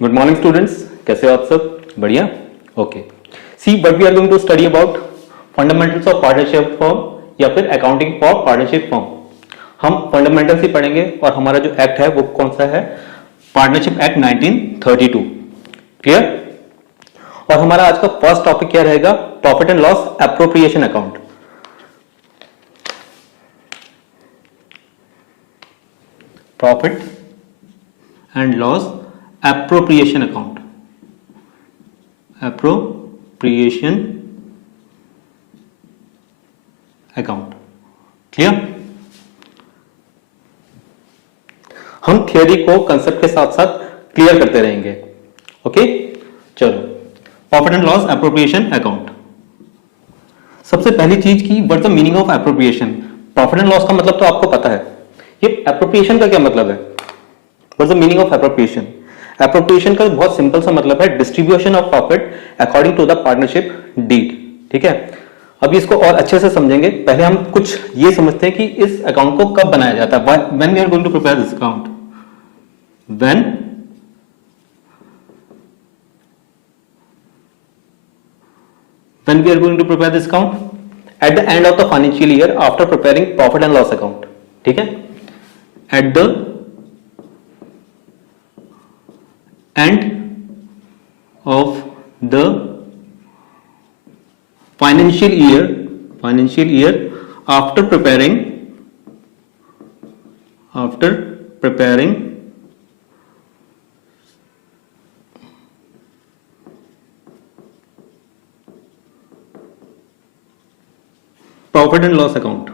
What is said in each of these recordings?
Good morning students, कैसे हो आप सब? बढ़िया। Okay, see what we are going to study about fundamentals of partnership form या फिर अकाउंटिंग फॉर पार्टनरशिप फॉर्म। हम फंडामेंटल्स ही पढ़ेंगे और हमारा जो एक्ट है वो कौन सा है? Partnership act 1932। क्लियर? और हमारा आज का फर्स्ट टॉपिक क्या रहेगा? Profit and loss appropriation account. Profit and loss appropriation account. Appropriation account. Clear? हम थियोरी को कंसेप्ट के साथ साथ क्लियर करते रहेंगे। ओके, चलो, profit and loss appropriation account. सबसे पहली चीज की what the meaning of appropriation. Profit and loss का मतलब तो आपको पता है। ये एप्रोप्रिएशन का क्या मतलब है? What the meaning of appropriation? Appropriation का बहुत सिंपल सा मतलब है distribution of profit according to the partnership deed. ठीक है, अब इसको और अच्छे से समझेंगे। पहले हम कुछ ये समझते हैं कि इस अकाउंट को कब बनाया जाता है। When we are going to prepare this account, when we are going to prepare this account at the end of the financial year after preparing profit and loss account. ठीक है, at the end of the financial year after preparing profit and loss account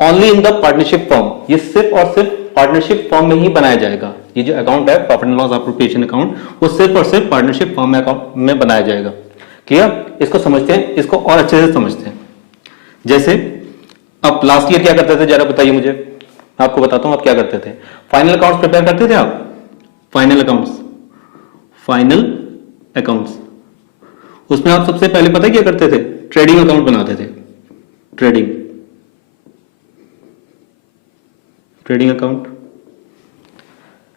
only in the partnership form. ये सिर्फ और सिर्फ partnership form में ही बनाया जाएगा। ये जो अकाउंट है profit and loss appropriation account, वो सिर्फ और सिर्फ पार्टनरशिप फॉर्म में बनाया जाएगा। क्लियर? इसको समझते हैं, इसको और अच्छे से समझते हैं। जैसे अब लास्ट ईयर क्या करते थे, जरा बताइए मुझे। मैं आपको बताता हूं आप क्या करते थे। फाइनल अकाउंट्स प्रिपेयर करते थे आप। फाइनल अकाउंट्स उसमें आप सबसे पहले पता है क्या करते थे? ट्रेडिंग अकाउंट बनाते थे। Trading account.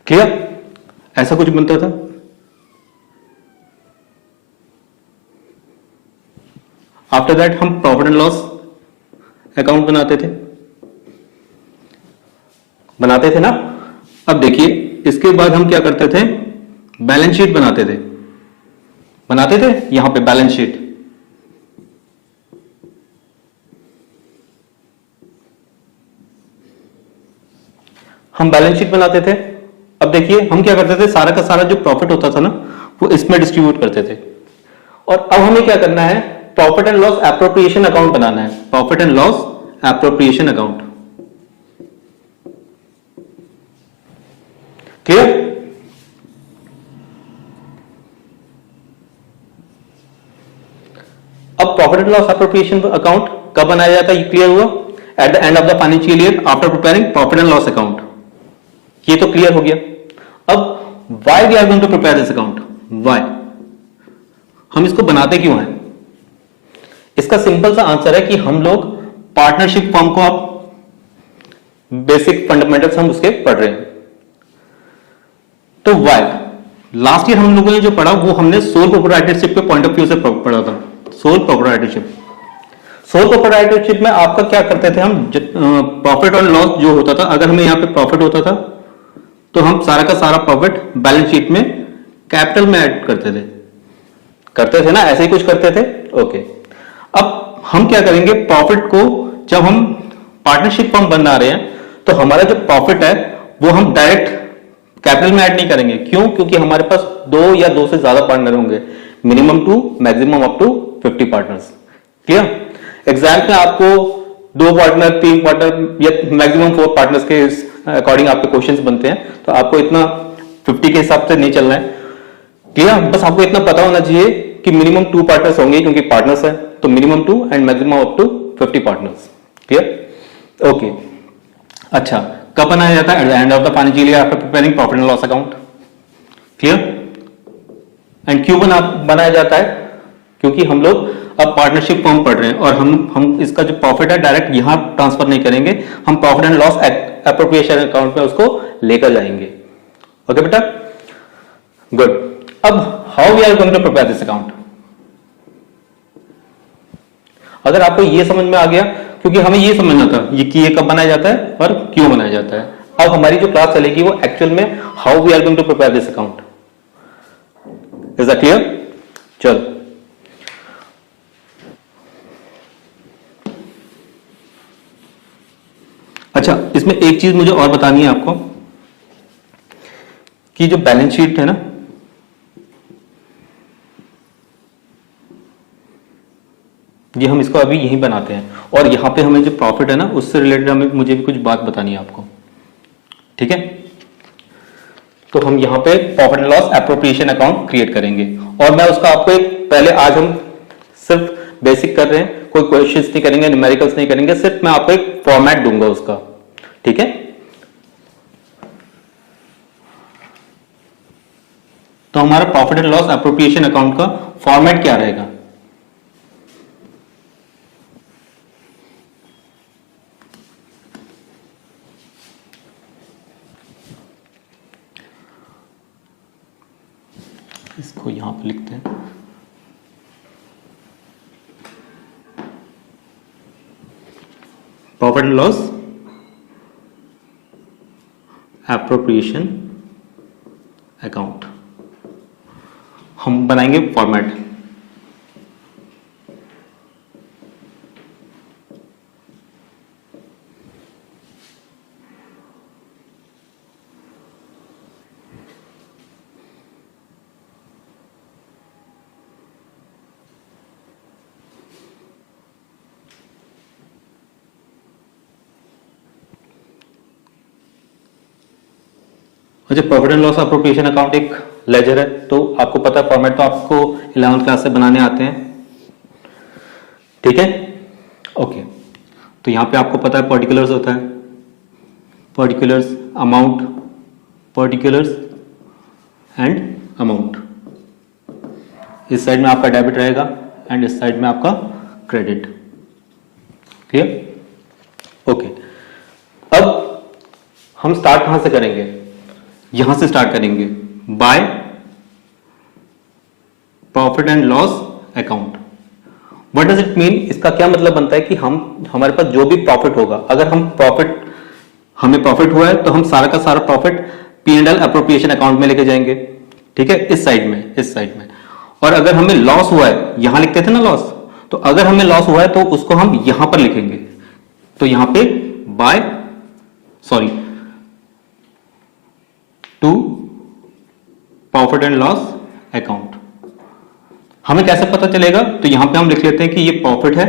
क्लियर? ऐसा कुछ बनता था। आफ्टर दैट हम प्रॉफिट एंड लॉस अकाउंट बनाते थे ना। अब देखिए, इसके बाद हम क्या करते थे? बैलेंस शीट बनाते थे यहां पे बैलेंस शीट। हम बैलेंस शीट बनाते थे। अब देखिए हम क्या करते थे, सारा का सारा जो प्रॉफिट होता था ना, वो इसमें डिस्ट्रीब्यूट करते थे। और अब हमें क्या करना है? Profit and loss appropriation account बनाना है। Profit and loss appropriation account. Clear? अब profit and loss appropriation account कब बनाया जाता है, ये क्लियर हुआ? At the end of the financial year after preparing profit and loss account. ये तो क्लियर हो गया। अब why we are going to prepare this account? Why हम इसको बनाते क्यों हैं? इसका सिंपल सा आंसर है कि हम लोग पार्टनरशिप फॉर्म को अब बेसिक फंडामेंटल्स हम उसके पढ़ रहे हैं। तो व्हाई लास्ट ईयर हम लोगों ने जो पढ़ा वो हमने सोल प्रोप्राइटरशिप के पॉइंट ऑफ व्यू से पढ़ा था। सोल प्रोप्राइटरशिप में आपका क्या करते थे हम? प्रॉफिट और लॉस जो होता था, अगर हमें यहां पे प्रॉफिट होता था तो हम सारा का सारा प्रॉफिट बैलेंस शीट में कैपिटल में ऐड करते थे ना, ऐसे ही कुछ करते थे। ओके, अब हम क्या करेंगे? प्रॉफिट को जब हम पार्टनरशिप फॉर्म बना रहे हैं तो हमारा जो प्रॉफिट है वो हम डायरेक्ट कैपिटल में ऐड नहीं करेंगे। क्यों? क्योंकि हमारे पास दो या दो से ज्यादा पार्टनर होंगे, minimum 2, maximum up to 50 partners. Clear? Exam में आपको 2 पार्टनर, 3 पार्टनर या मैक्सिमम 4 पार्टनर्स के अकॉर्डिंग आपके क्वेश्चंस बनते हैं। तो आपको इतना 50 के हिसाब से नहीं चलना है। क्लियर? बस आपको इतना पता होना चाहिए कि मिनिमम 2 पार्टनर्स होंगे, क्योंकि पार्टनर्स है तो minimum 2 and maximum up to 50 partners. Clear? Okay, अच्छा, कब बनाया जाता है? At the end of the financial year after preparing profit and loss account. Clear? And क्यों बनाया जाता है? क्योंकि हम लोग अब पार्टनरशिप फॉर्म पढ़ रहे हैं और हम इसका जो प्रॉफिट है डायरेक्ट यहां ट्रांसफर नहीं करेंगे, हम profit and loss appropriation account में उसको लेकर जाएंगे। ओके बेटा, गुड। अब how we are going to prepare this account. अगर आपको ये समझ में आ गया, क्योंकि हमें ये समझना था ये कब बनाया जाता है और क्यों बनाया जाता है। अब हमारी जो क्लास चलेगी वो एक्चुअल में how we are going to prepare this account. Is that clear? चल, अच्छा, इसमें एक चीज मुझे और बतानी है आपको कि जो बैलेंस शीट है ना, ये हम इसको अभी यहीं बनाते हैं और यहां पे हमें जो प्रॉफिट है ना उससे रिलेटेड मुझे भी कुछ बात बतानी है आपको, ठीक है। तो हम यहां पे profit and loss appropriation account create करेंगे और मैं उसका आपको एक पहले, आज हम सिर्फ बेसिक कर रहे हैं, कोई क्वेश्चंस नहीं करेंगे, न्यूमेरिकल्स नहीं करेंगे, सिर्फ मैं आपको एक फॉर्मेट दूंगा उसका, ठीक है। तो हमारा profit and loss appropriation account का फॉर्मेट क्या रहेगा? इसको यहां पे लिखते हैं, profit and loss appropriation account हम बनाएंगे फॉर्मेट। अच्छा, profit and loss appropriation account एक लेजर है, तो आपको पता है फॉर्मेट तो आपको 11th क्लास से बनाने आते हैं, ठीक है। ओके, तो यहां पे आपको पता है पर्टिकुलर्स होता है, particulars, amount, particulars and amount. इस साइड में आपका डेबिट रहेगा एंड इस साइड में आपका क्रेडिट, क्लियर। ओके, अब हम स्टार्ट कहां से करेंगे? यहां से स्टार्ट करेंगे, by profit and loss account. What does it mean? इसका क्या मतलब बनता है कि हमारे पास जो भी प्रॉफिट होगा, अगर हमें प्रॉफिट हुआ है तो हम सारा का सारा प्रॉफिट P&L एप्रोप्रिएशन अकाउंट में लेके जाएंगे, ठीक है, इस साइड में। और अगर हमें लॉस हुआ है, यहां लिखते थे ना लॉस, तो अगर हमें लॉस हुआ है तो उसको हम यहां पर लिखेंगे, तो यहां पे to profit and loss account. हमें कैसे पता चलेगा? तो यहां पे हम लिख लेते हैं कि ये प्रॉफिट है,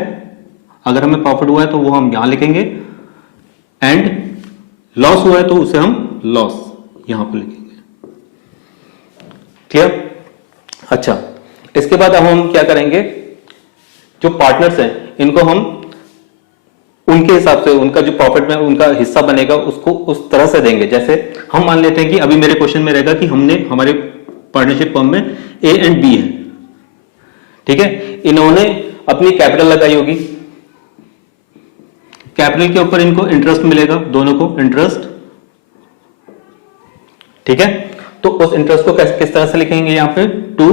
अगर हमें प्रॉफिट हुआ है तो वो हम यहां लिखेंगे, एंड लॉस हुआ है तो उसे हम लॉस यहां पर लिखेंगे, क्लियर। अच्छा, इसके बाद अब हम क्या करेंगे, जो पार्टनर्स हैं इनको हम उनके हिसाब से उनका जो प्रॉफिट में उनका हिस्सा बनेगा उसको उस तरह से देंगे। जैसे हम मान लेते हैं कि अभी मेरे क्वेश्चन में रहेगा कि हमने हमारे पार्टनरशिप फर्म में ए एंड बी है, ठीक है, इन्होंने अपनी कैपिटल लगाई होगी, कैपिटल के ऊपर इनको इंटरेस्ट मिलेगा, दोनों को इंटरेस्ट, ठीक है। तो उस इंटरेस्ट को किस तरह से लिखेंगे? यहां पे to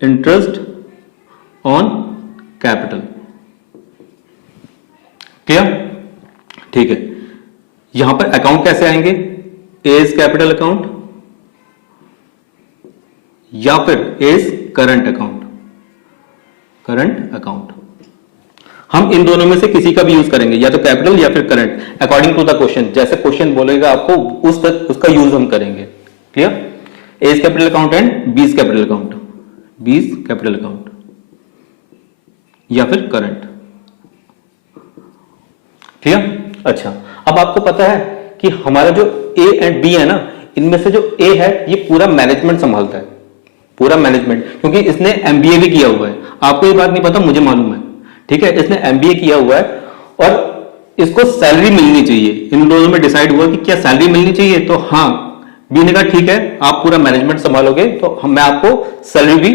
interest on capital, clear, ठीक है। यहां पर अकाउंट कैसे आएंगे? एज कैपिटल अकाउंट या फिर एज करंट अकाउंट। हम इन दोनों में से किसी का भी यूज करेंगे, या तो कैपिटल या फिर current, according to the question. जैसे क्वेश्चन बोलेगा आपको उसका यूज हम करेंगे, क्लियर। A's capital account and B's capital account या फिर करंट, क्लियर। अच्छा, अब आपको पता है कि हमारा जो ए एंड बी है ना, इनमें से जो ए है ये पूरा मैनेजमेंट संभालता है, पूरा मैनेजमेंट, क्योंकि इसने एमबीए भी किया हुआ है। आपको ये बात नहीं पता, मुझे मालूम है, ठीक है, इसने एमबीए किया हुआ है और इसको सैलरी मिलनी चाहिए। इन दोनों में डिसाइड हुआ कि क्या सैलरी मिलनी चाहिए, तो हाँ, बी ने कहा ठीक है आप पूरा मैनेजमेंट संभालोगे तो मैं आपको सैलरी भी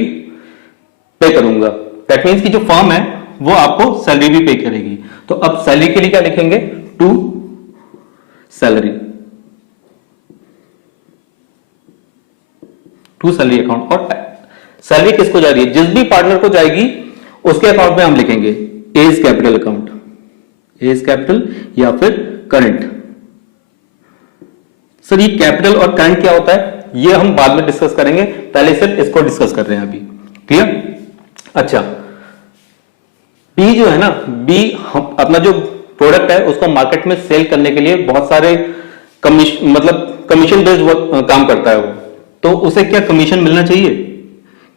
पे करूंगा। दैट मीन्स कि जो फर्म है वो आपको सैलरी भी पे करेगी। तो अब सैलरी के लिए क्या लिखेंगे? To salary, to salary account. और सैलरी किसको जा रही है, जिस भी पार्टनर को जाएगी उसके अकाउंट में हम लिखेंगे A's capital account, A's capital या फिर करंट। सर ये कैपिटल और करंट क्या होता है ये हम बाद में डिस्कस करेंगे, पहले सिर्फ इसको डिस्कस कर रहे हैं अभी। क्लियर? अच्छा, बी जो है ना, बी अपना जो प्रोडक्ट है उसको मार्केट में सेल करने के लिए बहुत सारे कमीशन बेस्ड काम करता है वो, तो उसे क्या कमीशन मिलना चाहिए,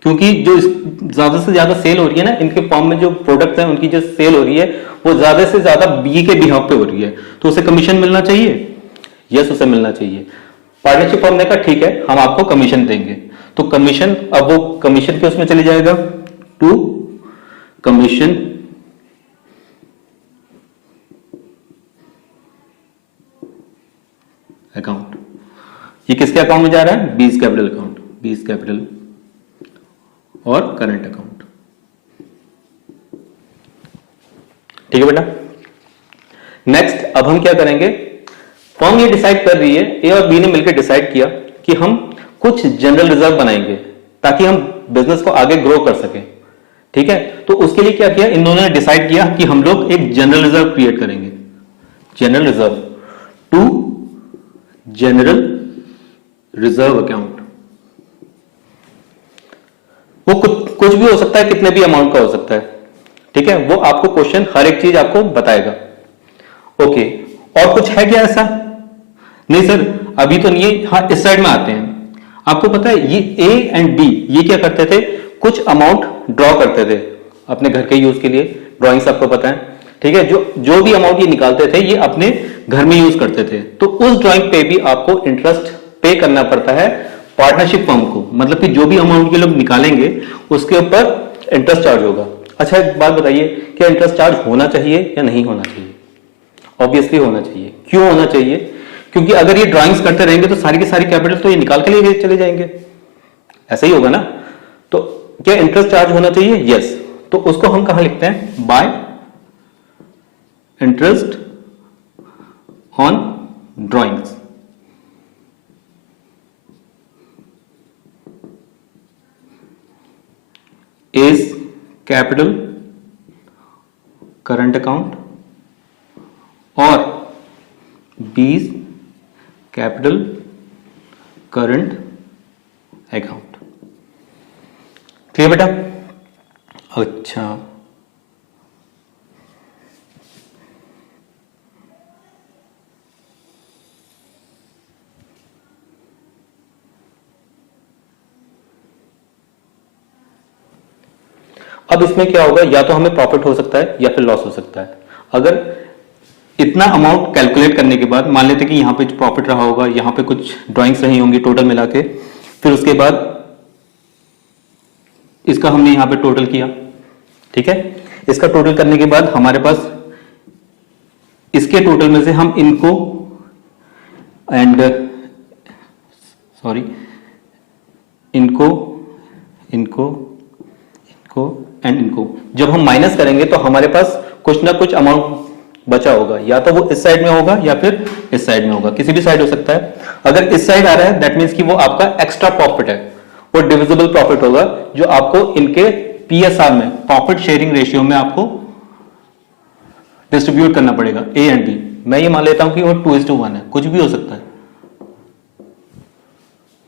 क्योंकि जो ज्यादा से ज्यादा सेल हो रही है ना इनके फॉर्म में, जो प्रोडक्ट है उनकी जो सेल हो रही है वो ज्यादा से ज्यादा बी के बिहाफ पे हो रही है, तो उसे कमीशन मिलना चाहिए। यस, उसे मिलना चाहिए। पार्टनरशिप फॉर्म ने कहा ठीक है हम आपको कमीशन देंगे, तो कमीशन, अब वो कमीशन के उसमें चले जाएगा टू कमीशन अकाउंट। ये किसके अकाउंट में जा रहा है, बीस कैपिटल अकाउंट, बीस कैपिटल और करंट अकाउंट। ठीक है बेटा। नेक्स्ट अब हम क्या करेंगे, फर्म ये डिसाइड कर रही है, ए और बी ने मिलकर डिसाइड किया कि हम कुछ जनरल रिजर्व बनाएंगे ताकि हम बिजनेस को आगे ग्रो कर सके। ठीक है, तो उसके लिए क्या किया, इन दोनों ने डिसाइड किया कि हम लोग एक जनरल रिजर्व क्रिएट करेंगे, general reserve to general reserve account. वो कुछ भी हो सकता है, कितने भी अमाउंट का हो सकता है। ठीक है, वो आपको क्वेश्चन हर एक चीज आपको बताएगा। ओके, और कुछ है क्या ऐसा? नहीं सर अभी तो नहीं है। हाँ, इस साइड में आते हैं। आपको पता है ये ए एंड बी ये क्या करते थे, कुछ अमाउंट ड्रॉ करते थे अपने घर के यूज के लिए, ड्रॉइंग्स आपको पता है। ठीक है, जो भी अमाउंट ये निकालते थे ये अपने घर में यूज करते थे, तो उस ड्रॉइंग पे भी आपको इंटरेस्ट पे करना पड़ता है पार्टनरशिप फर्म को, मतलब कि जो भी अमाउंट के लोग निकालेंगे उसके ऊपर इंटरेस्ट चार्ज होगा। अच्छा एक बात बताइए, क्या इंटरेस्ट चार्ज होना चाहिए या नहीं होना चाहिए? ऑब्वियसली होना चाहिए। क्यों होना चाहिए? क्योंकि अगर ये ड्राइंग्स करते रहेंगे तो सारी की सारी कैपिटल तो ये निकाल के लिए चले जाएंगे, ऐसा ही होगा ना। तो क्या इंटरेस्ट चार्ज होना चाहिए? यस। तो उसको हम कहां लिखते हैं, bye interest on drawings. Is capital current account और B's capital current account. Clear बेटा? अच्छा, अब इसमें क्या होगा, या तो हमें प्रॉफिट हो सकता है या फिर लॉस हो सकता है। अगर इतना अमाउंट कैलकुलेट करने के बाद मान लेते कि यहां पे प्रॉफिट रहा होगा, यहां पे कुछ ड्राइंग्स रही होंगी टोटल मिला के, फिर उसके बाद इसका हमने यहां पे टोटल किया। ठीक है, इसका टोटल करने के बाद हमारे पास इसके टोटल में से हम इनको एंड सॉरी इनको इनको इनको एंड इनको जब हम माइनस करेंगे तो हमारे पास कुछ ना कुछ अमाउंट बचा होगा, या तो वो इस साइड में होगा या फिर इस साइड में होगा, किसी भी साइड हो सकता है। अगर इस साइड आ रहा है दैट मींस कि वो आपका एक्स्ट्रा प्रॉफिट है, वो डिविजिबल प्रॉफिट होगा जो आपको इनके पीएसआर में, प्रॉफिट शेयरिंग रेशियो में आपको डिस्ट्रीब्यूट करना पड़ेगा, ए एंड बी। मैं ये मान लेता हूं कि वो 2:1 है, कुछ भी हो सकता है,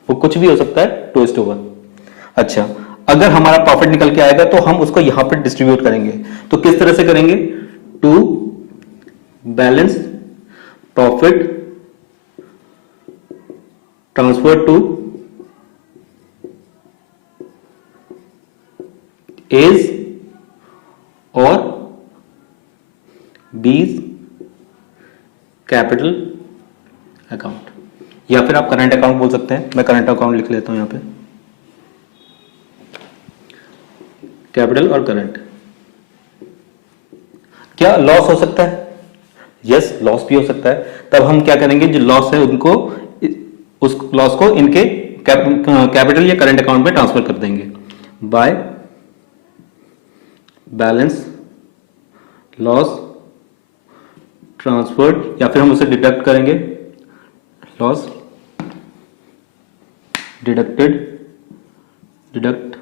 वो कुछ भी हो सकता है 2:1। अच्छा, अगर हमारा प्रॉफिट निकल के आएगा तो हम उसको यहां पर डिस्ट्रीब्यूट करेंगे, तो किस तरह से करेंगे, to balance profit transfer to A's और बीज कैपिटल अकाउंट, या फिर आप करंट अकाउंट बोल सकते हैं। मैं करंट अकाउंट लिख लेता हूं यहां पे, कैपिटल और करंट। क्या लॉस हो सकता है? यस, लॉस भी हो सकता है। तब हम क्या करेंगे, जो लॉस है उनको, उस लॉस को इनके कैपिटल या करंट अकाउंट में ट्रांसफर कर देंगे बाय बैलेंस लॉस ट्रांसफर्ड, या फिर हम उसे डिडक्ट करेंगे, loss deducted deduct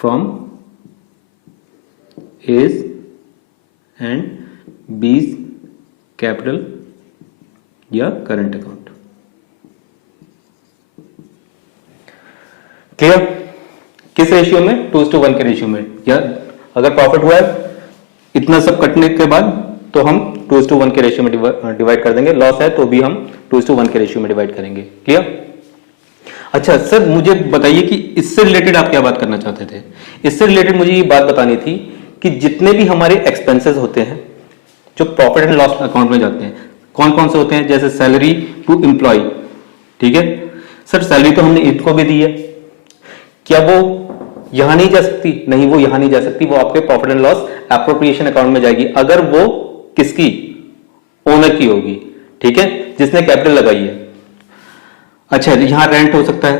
from A's and B's capital या करंट अकाउंट। क्लियर? किस रेशियो में? 2:1 के रेशियो में। या अगर प्रॉफिट हुआ है इतना सब कटने के बाद तो हम 2:1 के रेशियो में डिवाइड कर देंगे, लॉस है तो भी हम 2:1 के रेशियो में डिवाइड करेंगे। क्लियर? अच्छा सर, मुझे बताइए कि इससे रिलेटेड आप क्या बात करना चाहते थे? इससे रिलेटेड मुझे ये बात बतानी थी कि जितने भी हमारे एक्सपेंसेस होते हैं जो प्रॉफिट एंड लॉस अकाउंट में जाते हैं, कौन कौन से होते हैं? जैसे सैलरी टू एम्प्लॉय, ठीक है सर, सैलरी तो हमने इनको भी दी है, क्या वो यहां नहीं जा सकती? नहीं, वो यहां नहीं जा सकती, वो आपके profit and loss appropriation account में जाएगी, अगर वो किसकी? ओनर की होगी, ठीक है, जिसने कैपिटल लगाई है। अच्छा, यहां रेंट हो सकता है,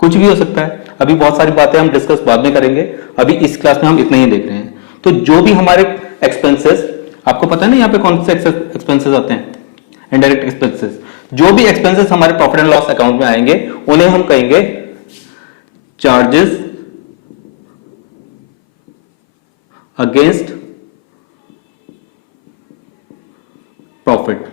कुछ भी हो सकता है, अभी बहुत सारी बातें हम डिस्कस बाद में करेंगे, अभी इस क्लास में हम इतना ही देख रहे हैं। तो जो भी हमारे एक्सपेंसेस, आपको पता है ना यहाँ पे कौन से एक्सपेंसेस आते हैं? Indirect expenses. जो भी एक्सपेंसेस हमारे प्रॉफिट एंड लॉस अकाउंट में आएंगे उन्हें हम कहेंगे चार्जेस अगेंस्ट प्रॉफिट।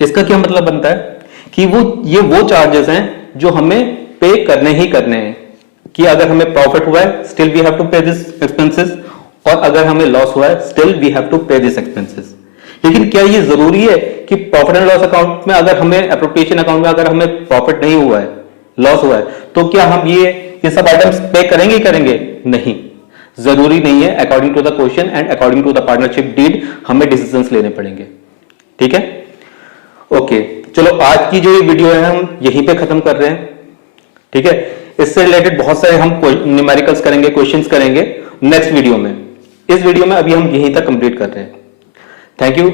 इसका क्या मतलब बनता है कि ये वो चार्जेस हैं जो हमें पे करने ही करने हैं, कि अगर हमें प्रॉफिट हुआ है स्टिल वी हैव टू पे दिस एक्सपेंसेस, और अगर हमें लॉस हुआ है स्टिल वी हैव टू पे दिस एक्सपेंसेस। लेकिन क्या ये जरूरी है कि प्रॉफिट एंड लॉस अकाउंट में अगर हमें एप्रोप्रिएशन अकाउंट में अगर हमें प्रॉफिट नहीं हुआ है, लॉस हुआ है, तो क्या हम ये सब आइटम्स पे करेंगे? नहीं, जरूरी नहीं है। According to the question and according to the partnership deed हमें डिसीजंस लेने पड़ेंगे। ठीक है, ओके, चलो आज की जो ये वीडियो है हम यहीं पे खत्म कर रहे हैं। ठीक है, इससे रिलेटेड बहुत सारे हम न्यूमेरिकल्स करेंगे, क्वेश्चंस करेंगे नेक्स्ट वीडियो में। इस वीडियो में अभी हम यहीं तक कंप्लीट कर रहे हैं। Thank you.